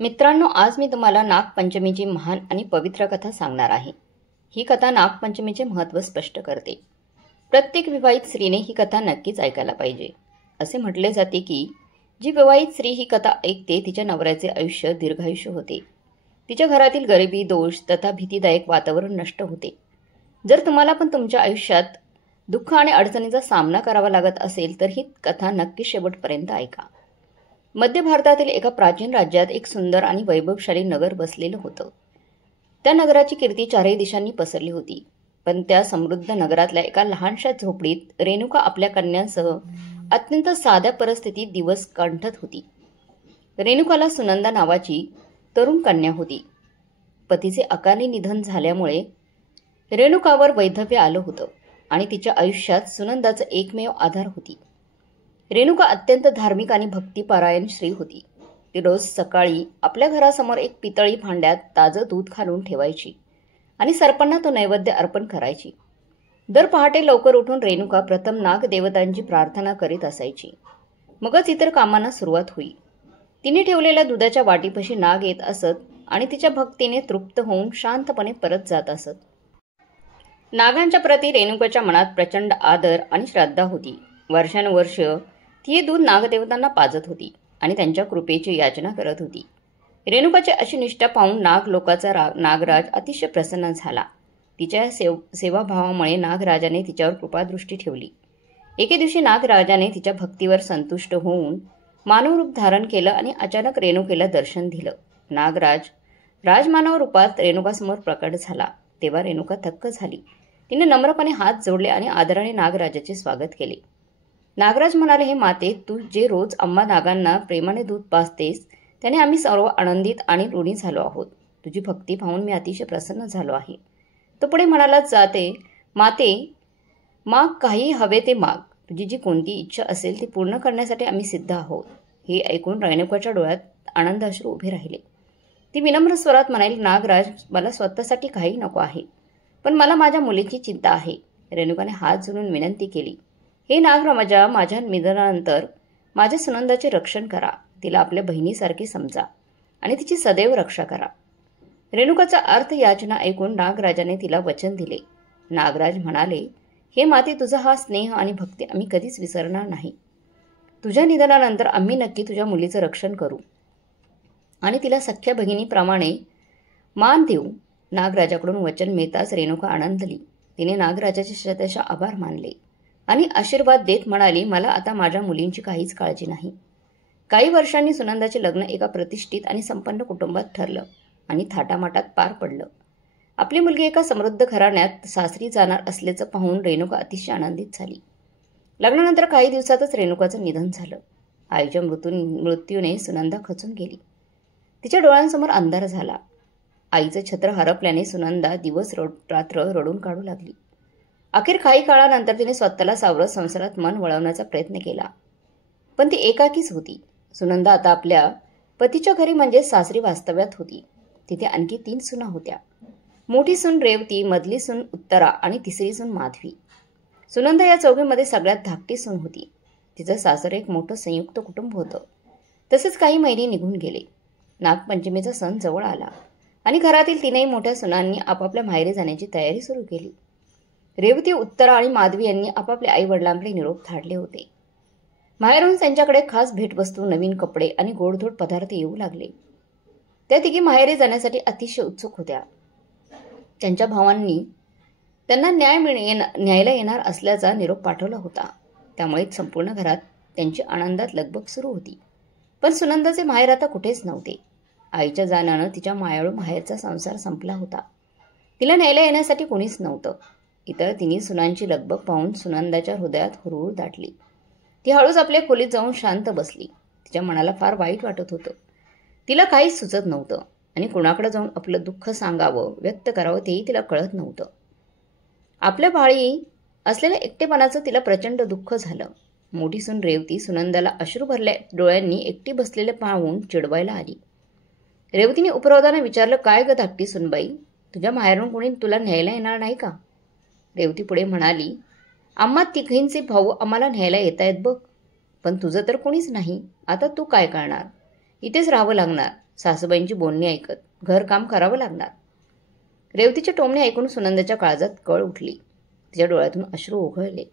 मित्रांनो, आज मी तुम्हाला नागपंचमीची महान आणि पवित्र कथा सांगणार आहे. ही कथा नागपंचमीचे महत्त्व स्पष्ट करते. प्रत्येक विवाहित स्त्रीने ही कथा नक्कीच ऐकायला पाहिजे. असे म्हटले जाते की जी विवाहित स्त्री ही कथा ऐकते तिच्या नवऱ्याचे आयुष्य दीर्घायुष्य होते. तिच्या घरातील गरिबी, दोष तथा भीतीदायक वातावरण नष्ट होते. जर तुम्हाला पण तुमच्या आयुष्यात दुःख आणि अडचणीचा सामना करावा लागत असेल तर ही कथा नक्की शेवटपर्यंत ऐका. मध्य भारतातील एका प्राचीन राज्यात एक सुंदर आणि वैभवशाली नगर बसलेलं होतं. त्या नगराची कीर्ती चारही दिशांनी पसरली होती. पण त्या समृद्ध नगरातल्या एका लहानशा झोपडीत रेणुका आपल्या कन्यांसह अत्यंत साध्या परिस्थितीत दिवस काढत होती. रेणुकाला सुनंदा नावाची तरुण कन्या होती. पतीचे अकाली निधन झाल्यामुळे रेणुकावर वैधव्य आलं होतं आणि तिच्या आयुष्यात सुनंदाचं एकमेव आधार होती. रेणुका अत्यंत धार्मिक आणि भक्तिपरायण स्त्री होती. ती रोज सकाळी आपल्या घरासमोर एक पितळी भांड्यात ताजं दूध घालून ठेवायची आणि सर्पांना तो नैवेद्य अर्पण करायची. दर पहाटे लवकर उठून रेणुका प्रथम नागदेवतांची प्रार्थना करीत असायची. मगच इतर कामांना सुरुवात होई. तिने ठेवलेल्या दुधाच्या वाटीपाशी नाग येत असत आणि तिच्या भक्तीने तृप्त होऊन शांतपणे परत जात असत. नागांच्या प्रती रेणुकाच्या मनात प्रचंड आदर आणि श्रद्धा होती. वर्षानुवर्ष ती हे दूध नागदेवतांना पाजत होती आणि त्यांच्या कृपेची याचना करत होती. रेणुकाची अशी निष्ठा पाहून नागलोकाचा नागराज अतिशय प्रसन्न झाला. तिच्या सेवाभावामुळे नागराजाने तिच्यावर कृपादृष्टी ठेवली. एके दिवशी नागराजाने तिच्या भक्तीवर संतुष्ट होऊन मानवरूप धारण केलं आणि अचानक रेणुकेला दर्शन दिलं. नागराज राजमानव रूपात रेणुकासमोर प्रकट झाला. तेव्हा रेणुका थक्क झाली. तिने नम्रपणे हात जोडले आणि आदराने नागराजाचे स्वागत केले. नागराज म्हणाले, हे माते, तू जे रोज आम्हा नागांना प्रेमाने दूध पाजतेस त्याने आम्ही सर्व आनंदित आणि ऋणी झालो आहोत. तुझी भक्ती पाहून मी अतिशय प्रसन्न झालो आहे. तो पुढे म्हणाला, जाते माते, माग काही हवे ते माग. तुझी जी कोणती इच्छा असेल ती पूर्ण करण्यासाठी आम्ही सिद्ध आहोत. हे ऐकून रेणुकाच्या डोळ्यात आनंद अश्रू उभे राहिले. ती विनम्र स्वरात म्हणाली, नागराज, मला स्वतःसाठी काही नको आहे, पण मला माझ्या मुलीची चिंता आहे. रेणुकाने हात जोडून विनंती केली, हे नागराजा, माझ्या निधनानंतर माझ्या सुनंदाचे रक्षण करा. तिला आपल्या बहिणीसारखी समजा आणि तिची सदैव रक्षा करा. रेणुकाचा अर्थ याचना ऐकून नागराजाने तिला वचन दिले. नागराज म्हणाले, हे माते, तुझा हा स्नेह आणि भक्ती आम्ही कधीच विसरणार नाही. तुझ्या निधनानंतर आम्ही नक्की तुझ्या मुलीचं रक्षण करू आणि तिला सख्या भगिनीप्रमाणे मान देऊ. नागराजाकडून वचन मिळताच रेणुका आनंदली. तिने नागराजाचे शतशः आभार मानले आणि आशीर्वाद देत म्हणाली, मला आता माझ्या मुलींची काहीच काळजी नाही. काही वर्षांनी सुनंदाचे लग्न एका प्रतिष्ठित आणि संपन्न कुटुंबात ठरलं आणि थाटामाटात पार पडलं. आपली मुलगी एका समृद्ध घराण्यात सासरी जाणार असल्याचं पाहून रेणुका अतिशय आनंदित झाली. लग्नानंतर काही दिवसातच रेणुकाचं निधन झालं. आईच्या मृत्यूने सुनंदा खचून गेली. तिच्या डोळ्यांसमोर अंधार झाला. आईचं छत्र हरपल्याने सुनंदा दिवस रात्र रडून काढू लागली. अखेर काही काळानंतर तिने स्वतःला सावरत संसारात मन वळवण्याचा प्रयत्न केला, पण ती एकाकीच होती. सुनंदा आता आपल्या पतीच्या घरी म्हणजे सासरी वास्तव्यात होती. तिथे आणखी 3 सुना होत्या. मोठी सून रेवती, मधली सून उत्तरा आणि तिसरी सून माधवी. सुनंदा या चौघीमध्ये सगळ्यात धाकटी सून होती. तिचं सासर एक मोठं संयुक्त कुटुंब होतं. तसेच काही महिने निघून गेले. नागपंचमीचा सण जवळ आला आणि घरातील 3ही मोठ्या सुनांनी आपापल्या माहेरी जाण्याची तयारी सुरू केली. रेवती, उत्तरा आणि माधवी यांनी आपापल्या आई वडिलांकडे निरोप धाडले होते. माहेरून त्यांच्याकडे खास भेटवस्तू, नवीन कपडे आणि गोडधोड पदार्थ येऊ लागले. त्या तिघी माहेरी जाण्यासाठी अतिशय उत्सुक होत्या. त्यांच्या भावांनी त्यांना न्यायला येणार असल्याचा निरोप पाठवला होता. त्यामुळे संपूर्ण घरात त्यांची आनंदात लगबग सुरू होती. पण सुनंदाचे माहेर आता कुठेच नव्हते. आईच्या जाण्यानं तिच्या मायाळू माहेरचा संसार संपला होता. तिला न्यायला येण्यासाठी कोणीच नव्हतं. इतर 3ही सुनांची लगबग पाहून सुनंदाच्या हृदयात हुरहुर दाटली. ती हळूच आपल्या खोलीत जाऊन शांत बसली. तिच्या मनाला फार वाईट वाटत होतं. तिला काहीच सुचत नव्हतं आणि कुणाकडे जाऊन आपलं दुःख सांगावं, व्यक्त करावं तेही तिला कळत नव्हतं. आपल्या भाळी असलेल्या एकटेपणाचं तिला प्रचंड दुःख झालं. मोठी सून रेवती सुनंदाला अश्रू भरल्या डोळ्यांनी एकटी बसलेले पाहून चिडवायला आली. रेवतीने उपरोधाने विचारलं, काय ग धाकटी सुनबाई, तुझ्या माहेरून कोणी तुला न्यायला येणार नाही का? रेवती पुढे म्हणाली, आम्हा तिघींचे भाऊ आम्हाला न्यायला येत आहेत बघ, पण तुझं तर कोणीच नाही. आता तू काय करणार? इथेच राहावं लागणार. सासूबाईंची बोलणी ऐकत घरकाम करावं लागणार. रेवतीचे टोमणे ऐकून सुनंदाच्या काळजात कळ उठली. तिच्या डोळ्यातून अश्रू ओघळले.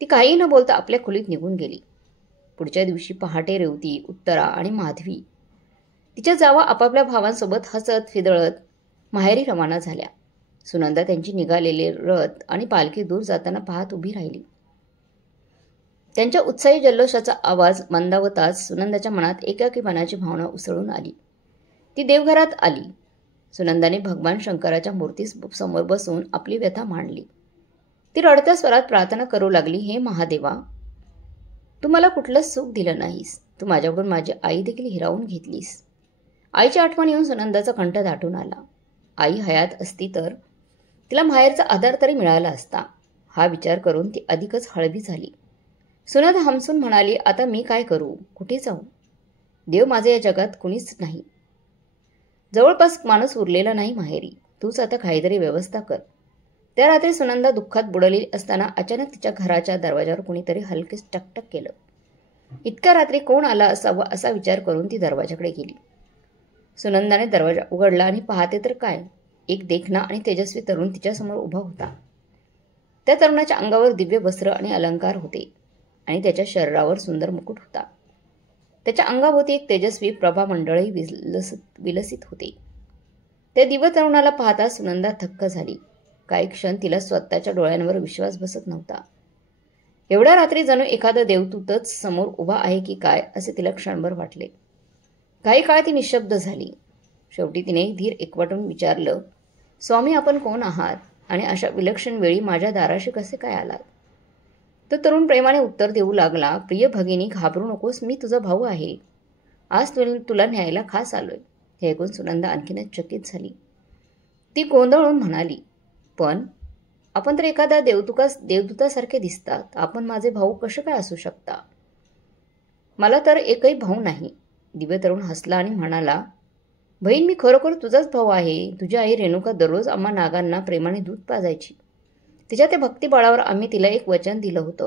ती काहीही न बोलता आपल्या खोलीत निघून गेली. पुढच्या दिवशी पहाटे रेवती, उत्तरा आणि माधवी तिच्या जावा आपापल्या भावांसोबत हसत फिदळत माहेरी रवाना झाल्या. सुनंदा त्यांची निघालेले रथ आणि पालखी दूर जाताना पाहत उभी राहिली. त्यांच्या उत्साही जल्लोषाचा आवाज मंदावताच सुनंदाच्या मनात एकाकीपणाची भावना उसळून आली. ती देवघरात आली. सुनंदाने भगवान शंकराच्या मूर्तीस समोर बसून आपली व्यथा मांडली. ती रडत्या स्वरात प्रार्थना करू लागली, हे महादेवा, तू मला कुठलंच सुख दिलं नाहीस. तू माझ्याकडून माझी आई देखील हिरावून घेतलीस. आईची आठवण येऊन सुनंदाचा कंठ दाटून आला. आई हयात असती तर तिला माहेरचा आधार तरी मिळाला असता. हा विचार करून ती अधिकच हळवी झाली. सुनंदा हमसून म्हणाली, आता मी काय करू, कुठे जाऊ? देव माझे या जगात कुणीच नाही. जवळपास माणूस उरलेला नाही माहेरी. तूच आता काहीतरी व्यवस्था कर. त्या रात्री सुनंदा दुःखात बुडलेली असताना अचानक तिच्या घराच्या दरवाजावर कुणीतरी हलकेच टकटक केलं. इतक्या रात्री कोण आला असावा असा विचार करून ती दरवाजाकडे गेली. सुनंदाने दरवाजा उघडला आणि पाहते तर काय, एक देखणा आणि तेजस्वी तरुण तिच्यासमोर उभा होता. त्या तरुणाच्या अंगावर दिव्य वस्त्र आणि अलंकार होते आणि त्याच्या शरीरावर सुंदर मुकुट होता. त्याच्या अंगाभोवती एक तेजस्वी प्रभामंडळही विलसित होते. त्या दिव्य तरुणाला पाहता सुनंदा थक्क झाली. काही क्षण तिला स्वतःच्या डोळ्यांवर विश्वास बसत नव्हता. एवढ्या रात्री जणू एखादा देवदूतच समोर उभा आहे की काय असे तिला क्षणभर वाटले. काही काळ ती निशब्द झाली. शेवटी तिने धीर एकवटून विचारलं, स्वामी, आपण कोण आहात आणि अशा विलक्षण वेळी माझ्या दाराशी कसे काय आलात? तो तरुण प्रेमाने उत्तर देऊ लागला, प्रिय भगिनी, घाबरू नकोस, मी तुझा भाऊ आहे. आज तुला न्यायला खास आलोय. हे ऐकून सुनंदा आणखीनच चकित झाली. ती गोंधळून म्हणाली, पण आपण तर एखाद्या देवदूतासारखे दिसतात. आपण माझे भाऊ कसे काय असू शकता? मला तर एकही भाऊ नाही. दिव्य तरुण हसला आणि म्हणाला, बहीण, मी खरोखर तुझाच भाऊ आहे. तुझी आई रेणुका दररोज आम्हा नागांना प्रेमाने दूध पाजायची. तिच्या त्या भक्तिबळावर आम्ही तिला एक वचन दिलं होतं.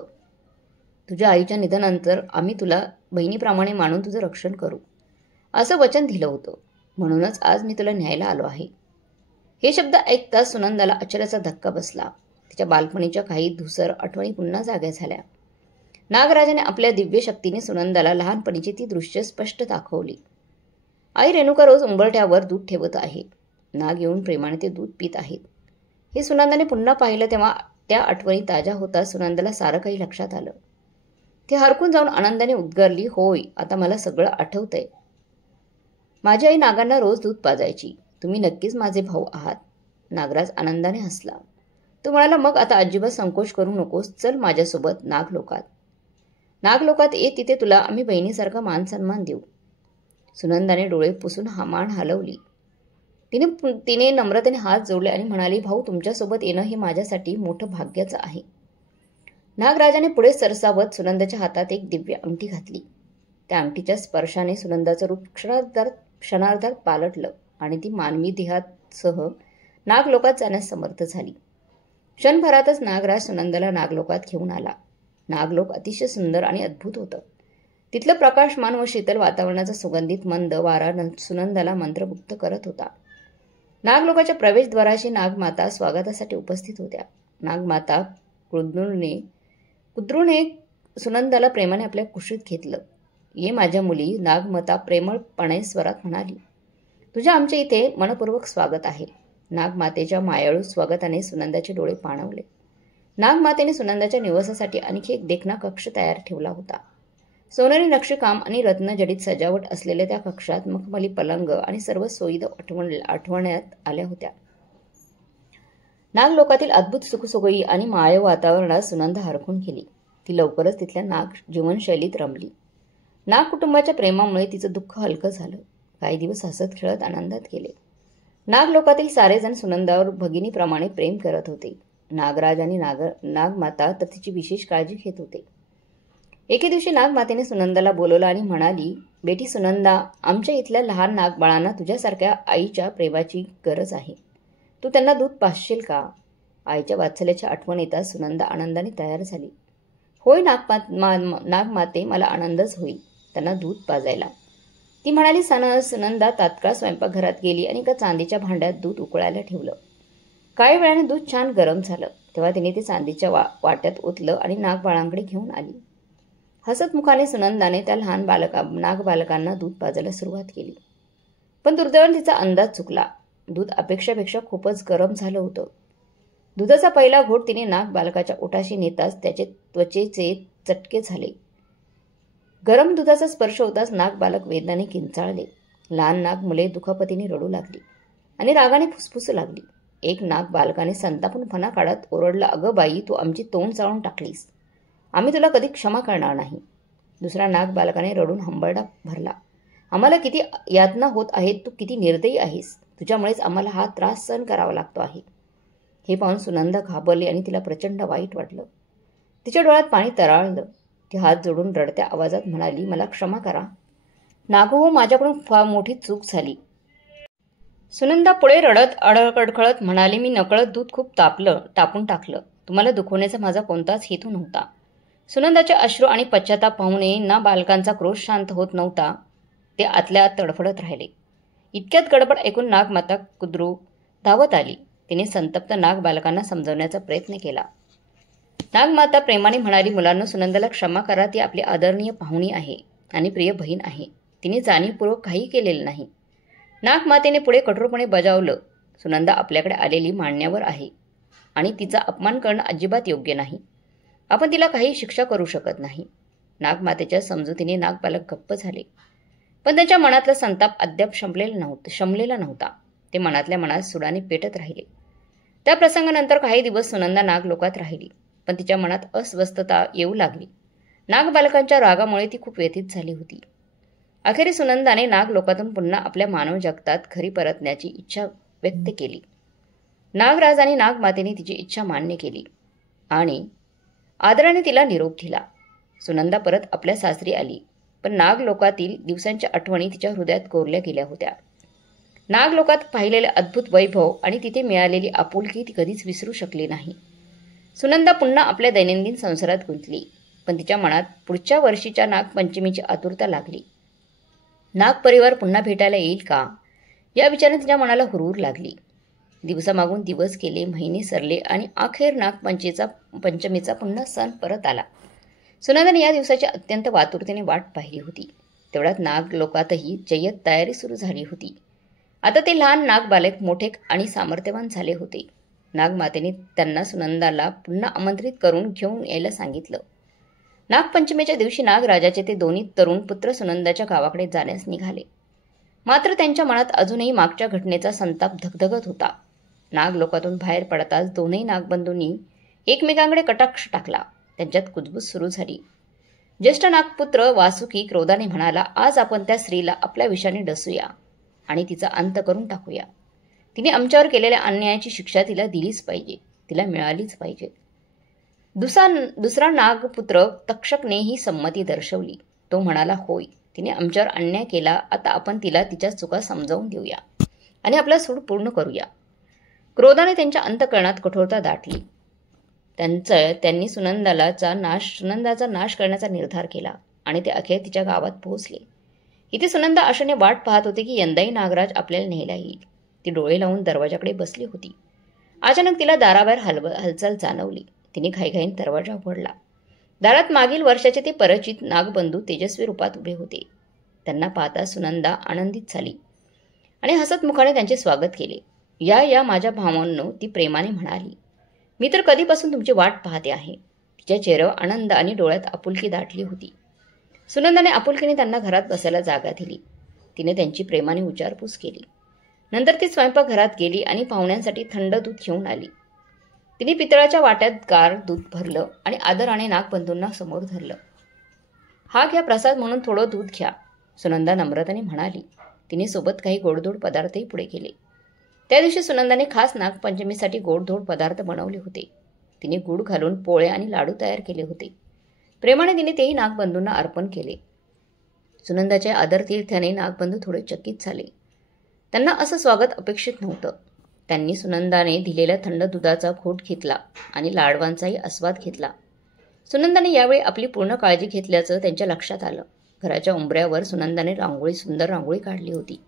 तुझ्या आईच्या निधनानंतर आम्ही तुला बहिणीप्रमाणे मानून तुझं रक्षण करू असं वचन दिलं होतं. म्हणूनच आज मी तुला न्यायला आलो आहे. हे शब्द ऐकताच सुनंदाला आश्चर्याचा धक्का बसला. तिच्या बालपणीच्या काही धुसर आठवणी पुन्हा जाग्या झाल्या. नागराजाने आपल्या दिव्य शक्तीने सुनंदाला लहानपणीची ती दृश्य स्पष्ट दाखवली. आई रेणुका रोज उंबरठ्यावर दूध ठेवत आहे. नाग येऊन प्रेमाने ते दूध पित आहेत. हे सुनंदाने पुन्हा पाहिलं तेव्हा त्या आठवणी ताज्या होता सुनंदाला सारं काही लक्षात आलं. ती हरकून जाऊन आनंदाने उद्गारली, होय, आता मला सगळं आठवतंय. माझी आई नागांना रोज दूध पाजायची. तुम्ही नक्कीच माझे भाऊ आहात. नागराज आनंदाने हसला. तो म्हणाला, मग आता अजिबात संकोच करू नकोस. चल माझ्यासोबत नागलोकात. नागलोकात ये, तिथे तुला आम्ही बहिणीसारखा मान सन्मान देऊ. सुनंदाने डोळे पुसून मान हलवली. तिने नम्रतेने हात जोडले आणि म्हणाली, भाऊ, तुमच्यासोबत येणं हे माझ्यासाठी मोठं भाग्याचं आहे. नागराजाने पुढे सरसावत सुनंदाच्या हातात एक दिव्य अंगठी घातली. त्या अंगठीच्या स्पर्शाने सुनंदाचं रूप क्षणार्धात पालटलं आणि ती मानवी देहासह नागलोकात जाण्यास समर्थ झाली. क्षणभरातच नागराज सुनंदाला नागलोकात घेऊन आला. नागलोक अतिशय सुंदर आणि अद्भुत होतं. तिथलं प्रकाशमान व शीतल वातावरणाचा सुगंधित मंद वारा सुनंदाला मंत्रमुग्ध करत होता. नागलोकाच्या प्रवेशद्वाराशी नागमाता स्वागतासाठी उपस्थित होत्या. नागमाता कुद्रूने सुनंदाला प्रेमाने आपल्या कुशीत घेतलं. ये माझ्या मुली, नागमाता प्रेमळपणे स्वरात म्हणाली. तुझ्या आमच्या इथे मनपूर्वक स्वागत आहे. नागमातेच्या मायाळू स्वागताने सुनंदाचे डोळे पाणावले. नागमातेने सुनंदाच्या निवासासाठी आणखी एक देखणा कक्ष तयार ठेवला होता. सोनेरी नक्षीकाम आणि रत्नजडित सजावट असलेल्या त्या कक्षात मखमली पलंग आणि सर्व सोयी आठवण्यात आल्या होत्या. नागलोकातील अद्भुत सुखसोयी आणि माय वातावरणात सुनंदा हरखून गेली. ती लवकरच तिथल्या नाग जीवनशैलीत रमली. नाग कुटुंबाच्या प्रेमामुळे तिचं दुःख हलकं झालं. काही दिवस हसत खेळत आनंदात गेले. नागलोकातील सारेजण सुनंदावर भगिनीप्रमाणे प्रेम करत होते. नागराज आणि नागमाता तर तिची विशेष काळजी घेत होते. एके दिवशी नागमातेने सुनंदाला बोलवलं आणि म्हणाली, बेटी सुनंदा, आमच्या इथल्या लहान नागबाळांना तुझ्यासारख्या आईच्या प्रेमाची गरज आहे. तू त्यांना दूध पाजशील का? आईच्या वात्सल्याची आठवण येताच सुनंदा आनंदाने तयार झाली. होय नागमाते, मला आनंदच होईल त्यांना दूध पाजायला. ती म्हणाली. सुनंदा तात्काळ स्वयंपाकघरात गेली आणि एका चांदीच्या भांड्यात दूध उकळायला ठेवलं. काही वेळाने दूध छान गरम झालं तेव्हा तिने ते चांदीच्या वाट्यात ओतलं आणि नागबाळांकडे घेऊन आली. हसत मुखाने सुनंदाने त्या लहान नागबालकांना दूध पाजायला सुरुवात केली. पण दुर्दैवाने तिचा अंदाज चुकला. दूध अपेक्षापेक्षा खूपच गरम झालं होतं. दुधाचा पहिला घोट तिने नागबालकाच्या ओठाशी नेताच त्याचे त्वचेचे चटके झाले. गरम दुधाचा स्पर्श होताच नागबालक वेदनाने किंचाळले. लहान नाग मुले दुखापतीने रडू लागली आणि रागाने फुसफुसू लागली. एक नागबालकाने संतापून फणा काढत ओरडला, अगं बाई, तू आमची तोंड चाळून टाकलीस. आम्ही तुला कधी क्षमा करणार नाही. दुसऱ्या नागबालकाने रडून हंबरडा भरला, आम्हाला किती यातना होत आहेत, तू किती निर्दयी आहेस. तुझ्यामुळेच आम्हाला हा त्रास सहन करावा लागतो आहे. हे पाहून सुनंदा घाबरली आणि तिला प्रचंड वाईट वाटलं. तिच्या डोळ्यात पाणी तरळलं. ती हात जोडून रडत्या आवाजात म्हणाली, मला क्षमा करा नागो, माझ्याकडून फार मोठी चूक झाली. सुनंदा पुढे रडत अडखळत म्हणाली, मी नकळत दूध खूप टापून टाकलं. तुम्हाला दुखवण्याचा माझा कोणताच हेतू नव्हता. सुनंदाचे अश्रू आणि पश्चाताप पाहूनही ना बालकांचा क्रोध शांत होत नव्हता. ते आतल्या आत तडफडत राहिले. इतक्यात गडबड ऐकून नागमाता कुद्रू धावत आली. तिने संतप्त नाग बालकांना समजवण्याचा प्रयत्न केला. नागमाता प्रेमाने म्हणाली, मुलांना सुनंदाला क्षमा करा. ती आपली आदरणीय पाहुणी आहे आणि प्रिय बहीण आहे. तिने जाणीवपूर्वक काही केलेलं नाही. नागमातेने पुढे कठोरपणे बजावलं, सुनंदा आपल्याकडे आलेली मान्यवर आहे आणि तिचा अपमान करणं अजिबात योग्य नाही. आपण तिला काही शिक्षा करू शकत नाही. नागमातेच्या समजुतीने नागबालक गप्प झाले. पण त्यांच्या मनातला संताप अद्याप शमलेला नव्हता. ते मनातल्या मनात सुडाने पेटत राहिले. त्या प्रसंगानंतर काही दिवस सुनंदा नागलोकात राहिली. पण तिच्या मनात अस्वस्थता येऊ लागली. नागबालकांच्या रागामुळे ती खूप व्यथित झाली होती. अखेरीस सुनंदाने नागलोकातून पुन्हा आपल्या मानव जगतात घरी परतण्याची इच्छा व्यक्त केली. नागराज आणि नागमातेने तिची इच्छा मान्य केली आणि आदराने तिला निरोप दिला. सुनंदा परत आपल्या सासरी आली. पण नागलोकातील दिवसांच्या आठवणी तिच्या हृदयात कोरल्या गेल्या होत्या. नागलोकात पाहिलेले अद्भुत वैभव आणि तिथे मिळालेली आपुलकी ती कधीच विसरू शकली नाही. सुनंदा पुन्हा आपल्या दैनंदिन संसारात गुंतली. पण तिच्या मनात पुढच्या वर्षीच्या नागपंचमीची आतुरता लागली. नागपरिवार पुन्हा भेटायला येईल का या विचाराने तिच्या मनाला हुरहुर लागली. दिवसामागून दिवस गेले, महिने सरले आणि अखेर नागपंचमीचा पुन्हा सण परत आला. सुनंदाने या दिवसाची अत्यंत आतुरतेने वाट पाहिली होती. तेवढ्यात नागलोकातही जय्यत तयारी सुरू झाली होती. आता ते लहान नागबालक मोठे आणि सामर्थ्यवान झाले होते. नागमातेने त्यांना सुनंदाला पुन्हा आमंत्रित करून घेऊन यायला सांगितलं. नागपंचमीच्या दिवशी नागराजाचे ते दोन्ही तरुण पुत्र सुनंदाच्या गावाकडे जाण्यास निघाले. मात्र त्यांच्या मनात अजूनही मागच्या घटनेचा संताप धगधगत होता. नागलोकातून बाहेर पडताच दोनही नागबंधूंनी एकमेकांकडे कटाक्ष टाकला. त्यांच्यात कुजबूज सुरू झाली. ज्येष्ठ नागपुत्र वासुकी क्रोधाने म्हणाला, आज आपण त्या स्त्रीला आपल्या विषाने डसूया आणि तिचा अंत करून टाकूया. तिने आमच्यावर केलेल्या अन्यायाची शिक्षा तिला दिलीच पाहिजे, तिला मिळालीच पाहिजे. दुसरा नागपुत्र तक्षकने ही संमती दर्शवली. तो म्हणाला, होय, तिने आमच्यावर अन्याय केला. आता आपण तिला तिच्या चुका समजावून देऊया आणि आपला सूड पूर्ण करूया. क्रोधाने त्यांच्या अंतःकरणात कठोरता दाटली. त्यांनी सुनंदाचा नाश करण्याचा निर्धार केला आणि ते अखेर तिच्या गावात पोहोचले. इथे सुनंदा आशेने वाट पाहत होते की यंदाही नागराज आपल्याला न्यायला येईल. ती डोळे लावून दरवाजाकडे बसली होती. अचानक तिला दाराबाहेर हालचाल जाणवली. तिने घाईघाईने दरवाजा उघडला. दारात मागील वर्षाचे ते परिचित नागबंधू तेजस्वी रूपात उभे होते. त्यांना पाहता सुनंदा आनंदित झाली आणि हसत मुखाने त्यांचे स्वागत केले. या माझ्या भावांनो, ती प्रेमाने म्हणाली. मी तर कधीपासून तुमची वाट पाहते आहे. तिच्या चेहऱ्यावर आनंद आणि डोळ्यात आपुलकी दाटली होती. सुनंदाने आपुलकीने त्यांना घरात बसायला जागा दिली. तिने त्यांची प्रेमाने विचारपूस केली. नंतर ती स्वयंपाकघरात गेली आणि पाहुण्यांसाठी थंड दूध घेऊन आली. तिने पितळाच्या वाट्यात गार दूध भरलं आणि आदराने नागबंधूंना समोर धरलं. हा घ्या प्रसाद म्हणून थोडं दूध घ्या, सुनंदा नम्रतेने म्हणाली. तिने सोबत काही गोडधोड पदार्थही पुढे केले. त्या दिवशी सुनंदाने खास नागपंचमीसाठी गोडधोड पदार्थ बनवले होते. तिने गूळ घालून पोळे आणि लाडू तयार केले होते. प्रेमाने तिने तेही नागबंधूंना अर्पण केले. सुनंदाच्या आदरतीर्थाने नागबंधू थोडे चकित झाले. त्यांना असं स्वागत अपेक्षित नव्हतं. त्यांनी सुनंदाने दिलेल्या थंड दुधाचा घोट घेतला आणि लाडवांचाही आस्वाद घेतला. सुनंदाने यावेळी आपली पूर्ण काळजी घेतल्याचं त्यांच्या लक्षात आलं. घराच्या उंबऱ्यावर सुनंदाने सुंदर रांगोळी काढली होती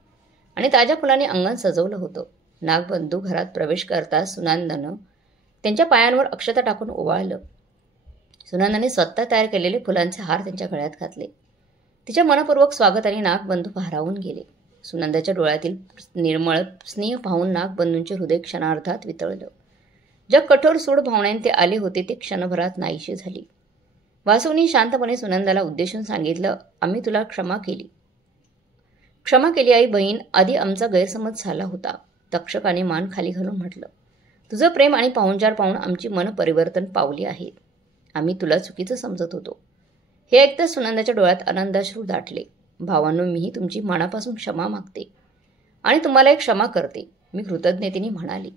आणि ताज्या फुलांनी अंगण सजवलं होतं. नागबंधू घरात प्रवेश करताच सुनंदानं त्यांच्या पायांवर अक्षता टाकून ओवाळलं. सुनंदाने स्वतः तयार केलेले फुलांचे हार त्यांच्या गळ्यात घातले. तिच्या मनपूर्वक स्वागताने नागबंधू भारावून गेले. सुनंदाच्या डोळ्यातील निर्मळ स्नेह पाहून नागबंधूंचे हृदय क्षणार्धात वितळलं. ज्या कठोर सूड भावनेने ते आले होते ते क्षणभरात नाहीशी झाली. वासूनी शांतपणे सुनंदाला उद्देशून सांगितलं, आम्ही तुला क्षमा केली आई बहीण. आधी आमचा गैरसमज झाला होता. तक्षकाने मान खाली घालून म्हटलं, तुझं प्रेम आणि पाहुणचार पाहून आमची मन परिवर्तन पावली आहेत. आम्ही तुला चुकीचं समजत होतो. हे ऐकता सुनंदाच्या डोळ्यात आनंदाश्रू दाटले. भावांनो, मीही तुमची मनापासून क्षमा मागते आणि तुम्हाला एक क्षमा करते, मी कृतज्ञतेने म्हणाली.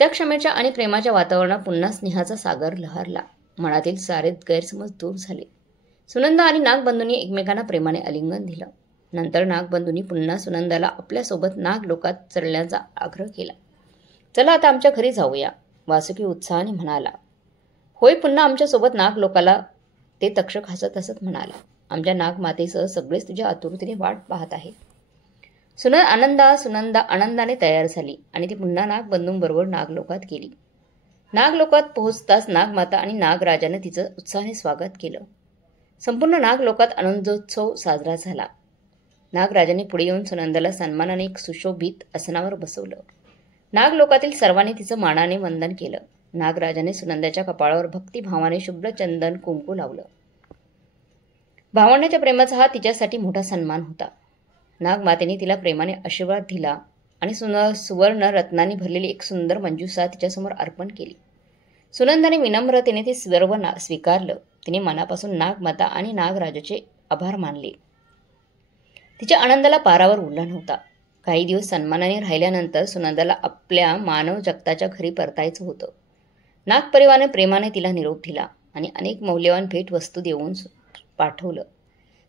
त्या क्षमेच्या आणि प्रेमाच्या वातावरणात पुन्हा स्नेहाचा सागर लहरला. मनातील सारे गैरसमज दूर झाले. सुनंदा आणि नागबंधूंनी एकमेकांना प्रेमाने आलिंगन दिलं. नंतर नागबंधूंनी पुन्हा सुनंदाला आपल्यासोबत नागलोकात चढण्याचा आग्रह केला. चला आता आमच्या घरी जाऊया, वासुकी उत्साहाने म्हणाला. होय, पुन्हा आमच्यासोबत नागलोकाला, ते तक्षक हसत हसत म्हणाला. आमच्या नागमातेसह सगळेच तुझ्या आतुरतेने वाट पाहत आहेत. सुनंदा आनंदाने तयार झाली आणि ती पुन्हा नागबंधूंबरोबर नागलोकात गेली. नागलोकात पोहोचताच नागमाता आणि नागराजाने तिचं उत्साहाने स्वागत केलं. संपूर्ण नागलोकात आनंदोत्सव साजरा झाला. नागराजाने पुढे येऊन सुनंदाला सन्मानाने एक सुशोभित आसनावर बसवलं. नागलोकातील सर्वांनी तिचं मानाने वंदन केलं. नागराजाने सुनंदाच्या कपाळावर भक्तिभावाने शुभ्र चंदन कुंकू लावलं. भावंडाच्या प्रेमाचा हा तिच्यासाठी मोठा सन्मान होता. नागमातेने तिला प्रेमाने आशीर्वाद दिला आणि सुवर्ण रत्नांनी भरलेली एक सुंदर मंजुषा तिच्यासमोर अर्पण केली. सुनंदाने विनम्रतेने ते सर्व स्वीकारलं. तिने मनापासून नागमाता आणि नागराजाचे आभार मानले. तिच्या आनंदाला पारावर उरला नव्हता. काही दिवस सन्मानाने राहिल्यानंतर सुनंदाला आपल्या मानव जगताच्या घरी परतायचं होतं. नागपरिवाराने प्रेमाने तिला निरोप दिला आणि अनेक मौल्यवान भेटवस्तू देऊन पाठवलं.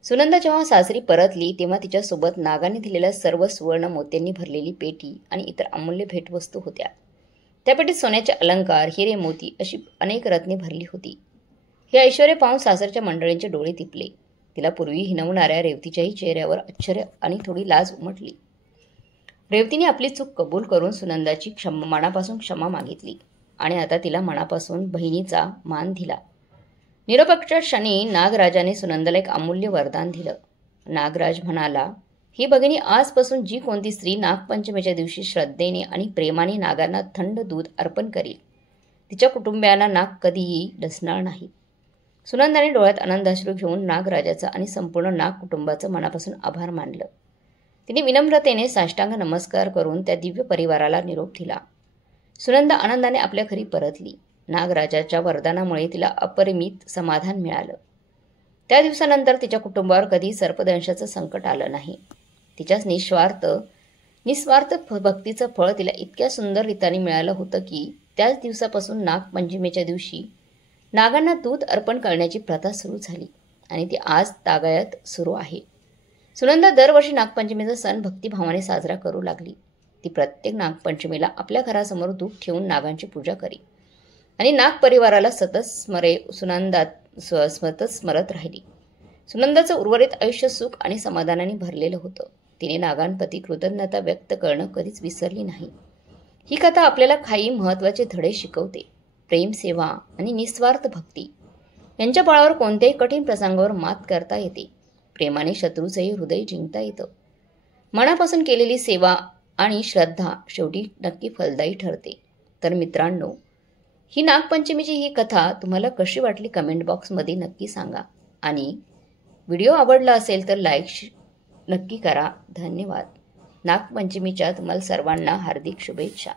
सुनंदा जेव्हा सासरी परतली तेव्हा तिच्यासोबत नागाने दिलेल्या सर्व सुवर्ण मोत्यांनी भरलेली पेटी आणि इतर अमूल्य भेटवस्तू होत्या. त्या पेटीत सोन्याचे अलंकार, हिरे, मोती अशी अनेक रत्ने भरली होती. हे ऐश्वर्य पाहून सासरच्या मंडळींचे डोळे दिपले. तिला पूर्वी हिणवणाऱ्या रेवतीच्याही चेहऱ्यावर आश्चर्य आणि थोडी लाज उमटली. रेवतीने आपली चूक कबूल करून सुनंदाची मनापासून क्षमा मागितली आणि आता तिला मनापासून बहिणीचा मान दिला. निरोपाच्या क्षणी नागराजाने सुनंदाला एक अमूल्य वरदान दिलं. नागराज म्हणाला, ही भगिनी आजपासून जी कोणती स्त्री नागपंचमीच्या दिवशी श्रद्धेने आणि प्रेमाने नागांना थंड दूध अर्पण करील, तिच्या कुटुंबियांना नाग कधीही डसणार नाही. सुनंदाने डोळ्यात आनंदाश्रू घेऊन नागराजाचं आणि संपूर्ण नाग कुटुंबाचं मनापासून आभार मानलं. तिने विनम्रतेने साष्टांग नमस्कार करून त्या दिव्य परिवाराला निरोप दिला. सुनंदा आनंदाने आपल्या घरी परतली. नागराजाच्या वरदानामुळे तिला अपरिमित समाधान मिळालं. त्या दिवसानंतर तिच्या कुटुंबावर कधी सर्पदंशाचं संकट आलं नाही. तिच्या निस्वार्थ भक्तीचं फळ तिला इतक्या सुंदर रीतीने मिळालं होतं की त्याच दिवसापासून नागपंचमीच्या दिवशी नागांना दूध अर्पण करण्याची प्रथा सुरू झाली आणि ती आज तागायत सुरू आहे. सुनंदा दरवर्षी नागपंचमीचा सण भक्तिभावाने साजरा करू लागली. ती प्रत्येक नागपंचमीला आपल्या घरासमोर दूध ठेवून नागांची पूजा करी आणि नाग परिवाराला सतत स्मरत राहिली. सुनंदाचं उर्वरित आयुष्य सुख आणि समाधानाने भरलेलं होतं. तिने नागांप्रती कृतज्ञता व्यक्त करणं कधीच विसरली नाही. ही कथा आपल्याला काही महत्त्वाचे धडे शिकवते. प्रेम, सेवा आणि निस्वार्थ भक्ती यांच्या बळावर कोणत्याही कठीण प्रसंगावर मात करता येते. प्रेमाने शत्रूचंही हृदय जिंकता येतं. मनापासून केलेली सेवा आणि श्रद्धा शेवटी नक्की फलदायी ठरते. तर मित्रांनो, ही नागपंचमीची ही कथा तुम्हाला कशी वाटली कमेंट बॉक्समध्ये नक्की सांगा आणि व्हिडिओ आवडला असेल तर लाईक नक्की करा. धन्यवाद. नागपंचमीच्या तुम्हाला सर्वांना हार्दिक शुभेच्छा.